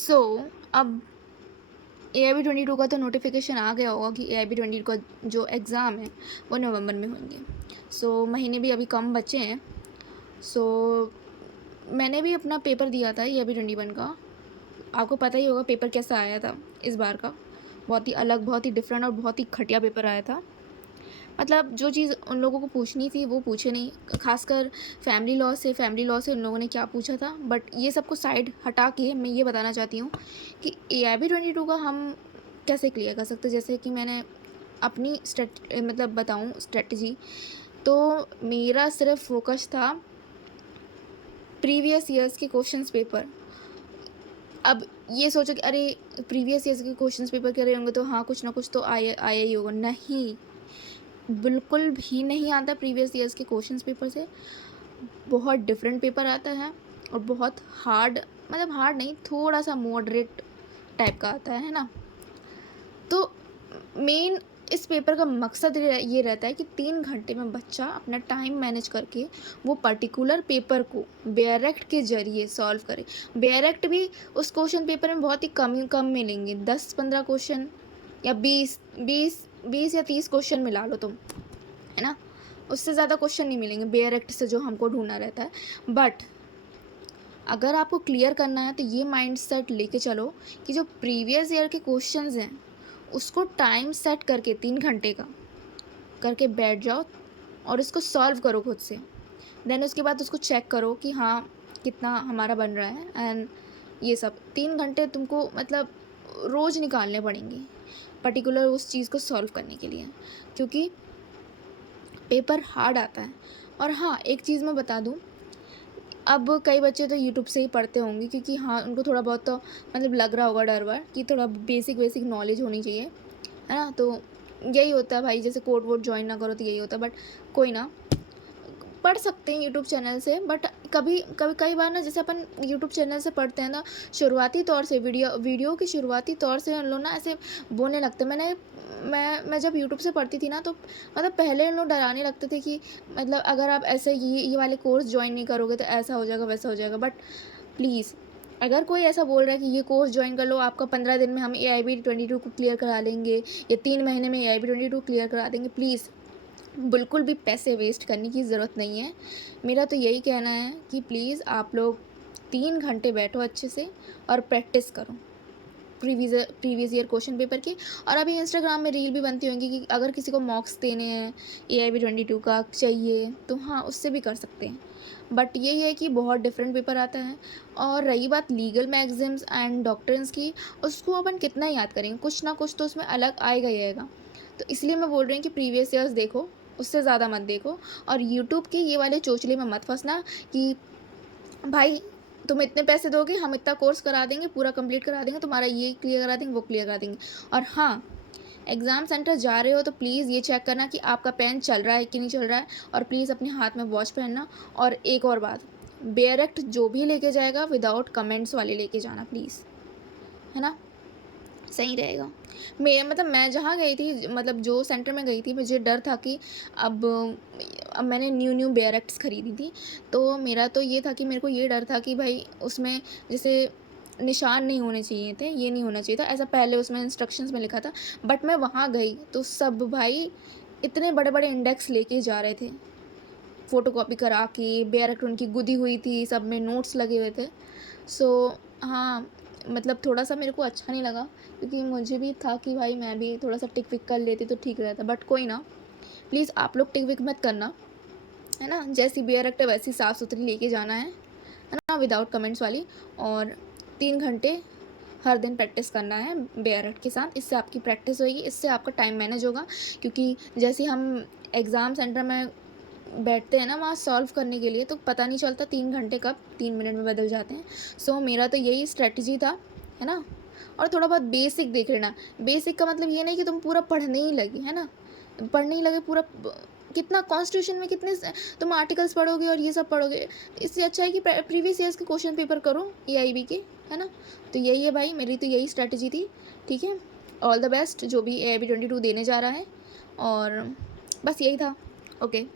सो अब AIB 22 का तो नोटिफिकेशन आ गया होगा कि AIB 22 का जो एग्ज़ाम है वो नवंबर में होंगे। सो महीने भी अभी कम बचे हैं। सो मैंने भी अपना पेपर दिया था AIB 21 का। आपको पता ही होगा पेपर कैसा आया था इस बार का। बहुत ही अलग, बहुत ही डिफरेंट और बहुत ही घटिया पेपर आया था। मतलब जो चीज़ उन लोगों को पूछनी थी वो पूछे नहीं। खासकर फैमिली लॉ से उन लोगों ने क्या पूछा था। बट ये सबको साइड हटा के मैं ये बताना चाहती हूँ कि AIB 22 का हम कैसे क्लियर कर सकते हैं। जैसे कि मैंने अपनी मतलब बताऊँ स्ट्रेटजी, तो मेरा सिर्फ फोकस था प्रीवियस ईयर्स के क्वेश्चंस पेपर। अब ये सोचो कि अरे प्रीवियस ईयर्स के क्वेश्चंस पेपर कर रहे होंगे तो हाँ कुछ ना कुछ तो आया आया ही होगा। नहीं, बिल्कुल भी नहीं आता प्रीवियस ईयर्स के क्वेश्चंस पेपर से। बहुत डिफरेंट पेपर आता है और बहुत हार्ड, मतलब हार्ड नहीं, थोड़ा सा मॉडरेट टाइप का आता है ना। तो मेन इस पेपर का मकसद ये रहता है कि 3 घंटे में बच्चा अपना टाइम मैनेज करके वो पर्टिकुलर पेपर को डायरेक्ट के जरिए सॉल्व करे। डायरेक्ट भी उस क्वेश्चन पेपर में बहुत ही कम मिलेंगे, 10-15 क्वेश्चन या 20 या 30 क्वेश्चन मिला लो तुम, है ना। उससे ज़्यादा क्वेश्चन नहीं मिलेंगे डायरेक्ट से जो हमको ढूंढना रहता है। बट अगर आपको क्लियर करना है तो ये माइंड सेट लेके चलो कि जो प्रीवियस ईयर के क्वेश्चंस हैं उसको टाइम सेट करके 3 घंटे का करके बैठ जाओ और इसको सॉल्व करो खुद से। देन उसके बाद उसको चेक करो कि हाँ कितना हमारा बन रहा है। एंड ये सब 3 घंटे तुमको मतलब रोज़ निकालने पड़ेंगे पर्टिकुलर उस चीज़ को सॉल्व करने के लिए, क्योंकि पेपर हार्ड आता है। और हाँ एक चीज़ मैं बता दूँ, अब कई बच्चे तो यूट्यूब से ही पढ़ते होंगे क्योंकि हाँ उनको थोड़ा बहुत तो मतलब लग रहा होगा डर वर कि थोड़ा बेसिक नॉलेज होनी चाहिए, है ना। तो यही होता है भाई, जैसे कोड वोड ज्वाइन ना करो तो यही होता है। बट कोई ना, पढ़ सकते हैं यूट्यूब चैनल से। बट कई बार ना जैसे अपन यूट्यूब चैनल से पढ़ते हैं ना, शुरुआती तौर से वीडियो की शुरुआती तौर से हम लोग ना ऐसे बोलने लगते हैं। मैं जब यूट्यूब से पढ़ती थी ना तो मतलब पहले हम लोग डराने लगते थे कि मतलब अगर आप ऐसे ये वाले कोर्स ज्वाइन नहीं करोगे तो ऐसा हो जाएगा वैसा हो जाएगा। बट प्लीज़, अगर कोई ऐसा बोल रहा है कि ये कोर्स ज्वाइन कर लो, आपका 15 दिन में हम AIB 22 को क्लियर करा लेंगे या 3 महीने में AIB 22 क्लियर करा देंगे, प्लीज़ बिल्कुल भी पैसे वेस्ट करने की ज़रूरत नहीं है। मेरा तो यही कहना है कि प्लीज़ आप लोग 3 घंटे बैठो अच्छे से और प्रैक्टिस करो प्रीवियस ईयर क्वेश्चन पेपर की। और अभी इंस्टाग्राम में रील भी बनती होंगी कि अगर किसी को मॉक्स देने हैं AIB 22 का चाहिए तो हाँ उससे भी कर सकते हैं। बट यही है कि बहुत डिफरेंट पेपर आता है। और रही बात लीगल मैगज़िम्स एंड डॉक्ट्रिन्स की, उसको अपन कितना याद करेंगे, कुछ ना कुछ तो उसमें अलग आएगा ही आएगा। तो इसलिए मैं बोल रही हूँ कि प्रीवियस ईयर्स देखो, उससे ज़्यादा मत देखो। और यूट्यूब के ये वाले चोचले में मत फंसना कि भाई तुम इतने पैसे दोगे हम इतना कोर्स करा देंगे, पूरा कंप्लीट करा देंगे, तुम्हारा ये क्लियर करा देंगे वो क्लियर करा देंगे। और हाँ, एग्ज़ाम सेंटर जा रहे हो तो प्लीज़ ये चेक करना कि आपका पेन चल रहा है कि नहीं चल रहा है। और प्लीज़ अपने हाथ में वॉच पहनना। और एक और बात, डायरेक्ट जो भी लेके जाएगा विदाउट कमेंट्स वाले लेके जाना प्लीज़, है ना, सही रहेगा। मैं जहाँ गई थी, मतलब जो सेंटर में गई थी, मुझे डर था कि अब मैंने न्यू बेयरक्ट्स खरीदी थी। तो मेरा तो ये था कि मेरे को ये डर था कि भाई उसमें जैसे निशान नहीं होने चाहिए थे, ये नहीं होना चाहिए था, ऐसा पहले उसमें इंस्ट्रक्शंस में लिखा था। बट मैं वहाँ गई तो सब भाई इतने बड़े बड़े इंडेक्स लेके जा रहे थे, फ़ोटोकॉपी करा के, बेयरक्ट उनकी गुदी हुई थी, सब में नोट्स लगे हुए थे। सो हाँ, मतलब थोड़ा-सा मेरे को अच्छा नहीं लगा क्योंकि मुझे भी था कि भाई मैं भी थोड़ा-सा टिक विक कर लेती तो ठीक रहता। बट कोई ना, प्लीज़ आप लोग टिक विक मत करना, है ना। जैसी बेयरक्ट है वैसी साफ़-सुथरी लेके जाना है ना, विदाउट कमेंट्स वाली। और 3 घंटे हर दिन प्रैक्टिस करना है बेयरक्ट के साथ। इससे आपकी प्रैक्टिस होएगी, इससे आपका टाइम मैनेज होगा। क्योंकि जैसे हम एग्ज़ाम सेंटर में बैठते हैं ना वहाँ सॉल्व करने के लिए, तो पता नहीं चलता 3 घंटे कब 3 मिनट में बदल जाते हैं। सो मेरा तो यही स्ट्रेटजी था, है ना। और थोड़ा बहुत बेसिक देख लेना। बेसिक का मतलब ये नहीं कि तुम पूरा पढ़ने ही लगे, है ना। पढ़ने ही लगे पूरा कितना कॉन्स्टिट्यूशन में कितने तुम आर्टिकल्स पढ़ोगे और ये सब पढ़ोगे। इससे अच्छा है कि प्रीवियस ईयर्स के क्वेश्चन पेपर करो AIB के, है ना। तो यही है भाई, मेरी तो यही स्ट्रेटजी थी। ठीक है, ऑल द बेस्ट जो भी AIB 22 देने जा रहा है। और बस यही था। ओके।